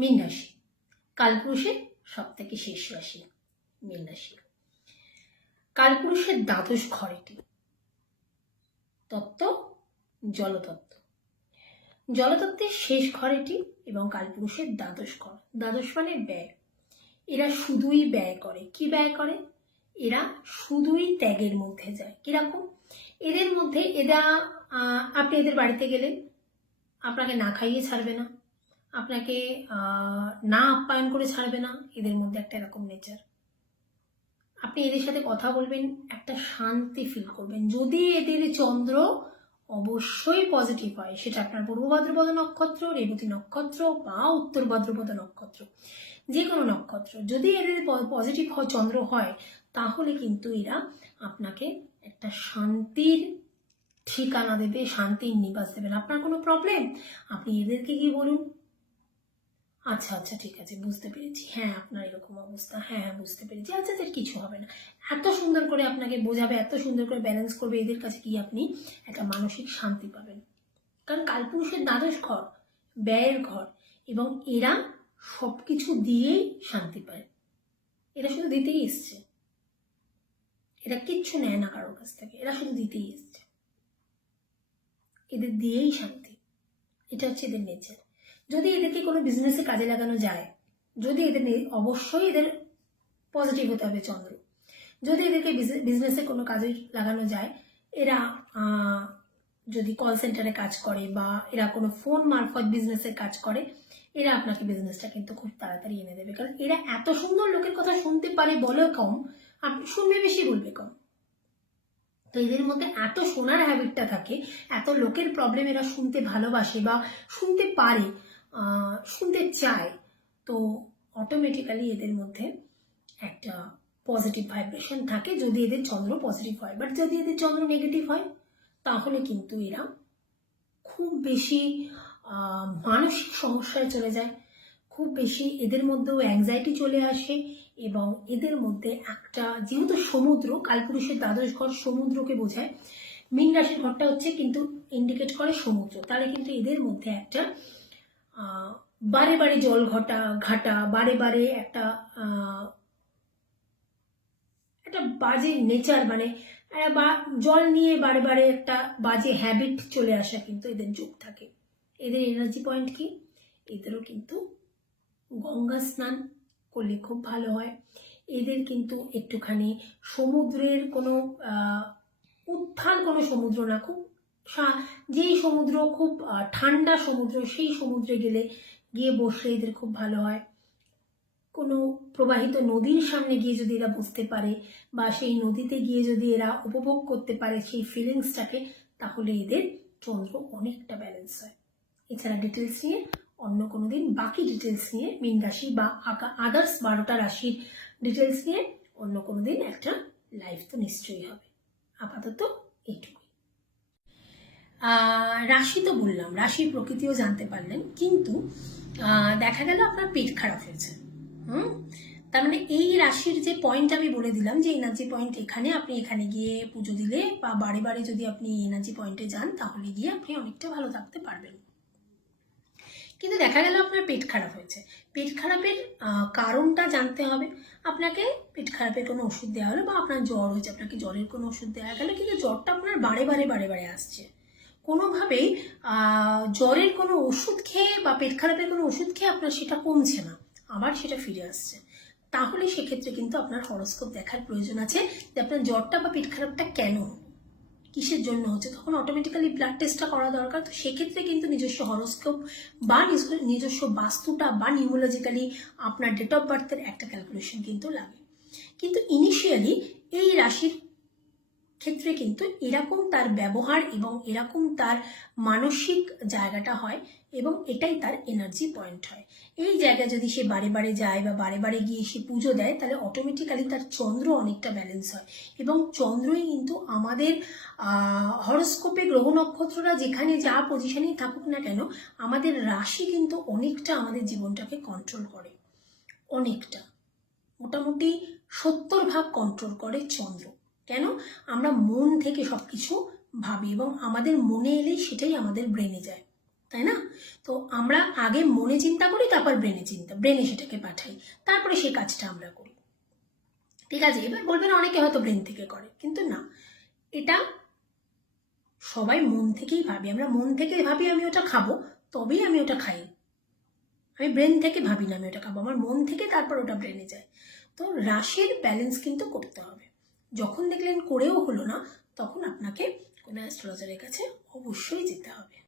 মীন রাশি কালপুরুষের সব থেকে শেষ রাশি মীন রাশি কালপুরুষের দ্বাদশ ঘর এটি তত্ত্ব, জলতত্ত্ব। জলতত্ত্বের শেষ ঘর এটি এবং কালপুরুষের দ্বাদশ ঘর। দ্বাদশ মানে ব্যয়। এরা শুধুই ব্যয় করে। কি ব্যয় করে? এরা শুধুই ত্যাগের মধ্যে যায়। কীরকম? এদের মধ্যে এরা আপনি এদের বাড়িতে গেলেন আপনাকে না খাইয়ে ছাড়বে না। আপনাকে না আপ্যায়ন করে ছাড়বে না এদের মধ্যে একটা এরকম নেচার আপনি এদের সাথে কথা বলবেন, একটা শান্তি ফিল করবেন। যদি এদের চন্দ্র অবশ্যই পজিটিভ হয়, সেটা আপনার পূর্ব ভাদ্রপদ নক্ষত্র, রেবতী নক্ষত্র বা উত্তর ভাদ্রপদ নক্ষত্র যে কোনো নক্ষত্র। যদি এদের পজিটিভ চন্দ্র হয়, তাহলে কিন্তু এরা আপনাকে একটা শান্তির ঠিকানা দেবে, শান্তির নিবাস দেবেন আপনার কোনো প্রবলেম আপনি এদেরকে কি বলুন। আচ্ছা আচ্ছা ঠিক আছে, বুঝতে পেরেছি। হ্যাঁ আপনার এরকম অবস্থা। হ্যাঁ হ্যাঁ বুঝতে পেরেছি। আচ্ছা আচ্ছা কিছু হবে না। এত সুন্দর করে আপনাকে বোঝাবে, এত সুন্দর করে ব্যালেন্স করবে, এদের কাছে কি আপনি একটা মানসিক শান্তি পাবেন। কারণ কালপুরুষের দ্বাদশ ঘর, ব্যয়ের ঘর, এবং এরা সব কিছু দিয়েই শান্তি পায়। এরা শুধু দিতেই এসছে। এরা কিচ্ছু নেয় না কারোর কাছ থেকে। এরা শুধু দিতেই এসছে। এদের দিয়েই শান্তি। এটা হচ্ছে এদের নেচার যদি এদেরকে কোনো বিজনেসে কাজে লাগানো যায়, যদি এদের অবশ্যই এদের পজিটিভ হতে হবে চন্দ্র। যদি এদেরকে বিজনেসে কোনো কাজে লাগানো যায়, এরা যদি কল সেন্টারে কাজ করে বা এরা কোনো ফোন মারফত বিজনেসের কাজ করে, এরা আপনাকে বিজনেসটা কিন্তু খুব তাড়াতাড়ি এনে দেবে। কারণ এরা এত সুন্দর লোকের কথা শুনতে পারে বলেও কম আপনি শুনবে বেশি, বলবে কম। তো এদের মধ্যে এত শোনার হ্যাবিটটা থাকে, এত লোকের প্রবলেম এরা শুনতে ভালোবাসে বা শুনতে পারে শুনতে চায়, তো অটোমেটিক্যালি এদের মধ্যে একটা পজিটিভ ভাইব্রেশন থাকে। যদি এদের চন্দ্র পজিটিভ হয় বাট যদি এদের চন্দ্র নেগেটিভ হয়, তাহলে কিন্তু এরা খুব বেশি মানসিক সমস্যায় চলে যায়। খুব বেশি এদের মধ্যেও অ্যাংজাইটি চলে আসে এবং এদের মধ্যে একটা, যেহেতু সমুদ্র, কালপুরুষের দ্বাদশ ঘর সমুদ্রকে বোঝায়। মীন রাশির ঘরটা হচ্ছে কিন্তু ইন্ডিকেট করে সমুদ্র। তাহলে কিন্তু এদের মধ্যে একটা বারে বারে জল ঘটা ঘাটা বারে বারে একটা একটা বাজে নেচার মানে বা জল নিয়ে বারে বারে একটা বাজে হ্যাবিট চলে আসা কিন্তু এদের যোগ থাকে। এদের এনার্জি পয়েন্ট কি? এদেরও কিন্তু গঙ্গা স্নান করলে খুব ভালো হয়। এদের কিন্তু একটুখানি সমুদ্রের কোনো আহ, উত্থাল কোনো সমুদ্র না খুব যেই সমুদ্র খুব ঠান্ডা সমুদ্র সেই সমুদ্রে গেলে গিয়ে বসলে এদের খুব ভালো হয়। কোনো প্রবাহিত নদীর সামনে গিয়ে যদি এরা বসতে পারে বা সেই নদীতে গিয়ে যদি এরা উপভোগ করতে পারে সেই ফিলিংসটাকে তাহলে এদের চন্দ্র অনেকটা ব্যালেন্স হয়। এছাড়া ডিটেলস নিয়ে অন্য কোনো দিন বাকি ডিটেলস নিয়ে মীন রাশি বা আদার্স বারোটা রাশির ডিটেলস নিয়ে অন্য কোনো দিন একটা লাইফ তো নিশ্চয়ই হবে। আপাতত এইটুকুই আহ, রাশি তো বললাম, রাশির প্রকৃতিও জানতে পারলেন, কিন্তু দেখা গেল আপনার পেট খারাপ হয়েছে, হুম? তার মানে এই রাশির যে পয়েন্ট আমি বলে দিলাম, যে এনার্জি পয়েন্ট এখানে আপনি এখানে গিয়ে পুজো দিলে বা বারে বারে যদি আপনি এনার্জি পয়েন্টে যান, তাহলে গিয়ে আপনি অনেকটা ভালো থাকতে পারবেন। কিন্তু দেখা গেল আপনার পেট খারাপ হয়েছে। পেট খারাপের কারণটা জানতে হবে। আপনাকে পেট খারাপের কোনো ওষুধ দেওয়া হলো বা আপনার জ্বর হয়েছে, আপনাকে জ্বরের কোনো ওষুধ দেওয়া গেল, কিন্তু জ্বরটা আপনার বারে বারে বারে বারে আসছে। কোনোভাবেই জ্বরের কোনো ওষুধ খেয়ে বা পেট খারাপের কোনো ওষুধ খেয়ে আপনার সেটা কমছে না। আবার সেটা ফিরে আসছে। তাহলে সেক্ষেত্রে কিন্তু আপনার হরস্কোপ দেখার প্রয়োজন আছে যে আপনার জ্বরটা বা পেট খারাপটা কেন? কিসের জন্য হচ্ছে? তখন অটোমেটিক্যালি ব্লাড টেস্টটা করা দরকার। তো সেক্ষেত্রে কিন্তু নিজস্ব হরস্কোপ বা নিজস্ব বাস্তুটা বা নিউমোলজিক্যালি আপনার ডেট অফ বার্থের একটা ক্যালকুলেশন কিন্তু লাগে। কিন্তু ইনিশিয়ালি এই রাশির ক্ষেত্রে কিন্তু এরকম তার ব্যবহার এবং এরকম তার মানসিক জায়গাটা হয় এবং এটাই তার এনার্জি পয়েন্ট হয়। এই জায়গায় যদি সে বারে বারে যায় বা বারে বারে গিয়ে সে পুজো দেয়, তাহলে অটোমেটিক্যালি তার চন্দ্র অনেকটা ব্যালেন্স হয়। এবং চন্দ্রই কিন্তু আমাদের হরস্কোপে গ্রহ নক্ষত্ররা যেখানে যা পজিশনেই থাকুক না কেন, আমাদের রাশি কিন্তু অনেকটা আমাদের জীবনটাকে কন্ট্রোল করে। অনেকটা। মোটামুটি সত্তর ভাগ কন্ট্রোল করে চন্দ্র। কেন? আমরা মন থেকে সব কিছু ভাবি এবং আমাদের মনে এলেই সেটাই আমাদের ব্রেনে যায়, তাই না? তো আমরা আগে মনে চিন্তা করি, তারপর ব্রেনে চিন্তা ব্রেনে সেটাকে পাঠাই, তারপরে সেই কাজটা আমরা করি। ঠিক আছে, এবার বলবেন অনেকে হয়তো ব্রেন থেকে করে, কিন্তু না। এটা সবাই মন থেকেই ভাবি, আমরা মন থেকে ভাবি আমি ওটা খাব, তবেই আমি ওটা খাই। আমি ব্রেন থেকে ভাবি না আমি ওটা খাব, আমার মন থেকে তারপর ওটা ব্রেনে যায়। তো রাশির ব্যালেন্স কিন্তু করতে হবে। যখন দেখলেন করেও হলো না তখন আপনাকে কোনো অ্যাস্ট্রোলজারের কাছে অবশ্যই যেতে হবে।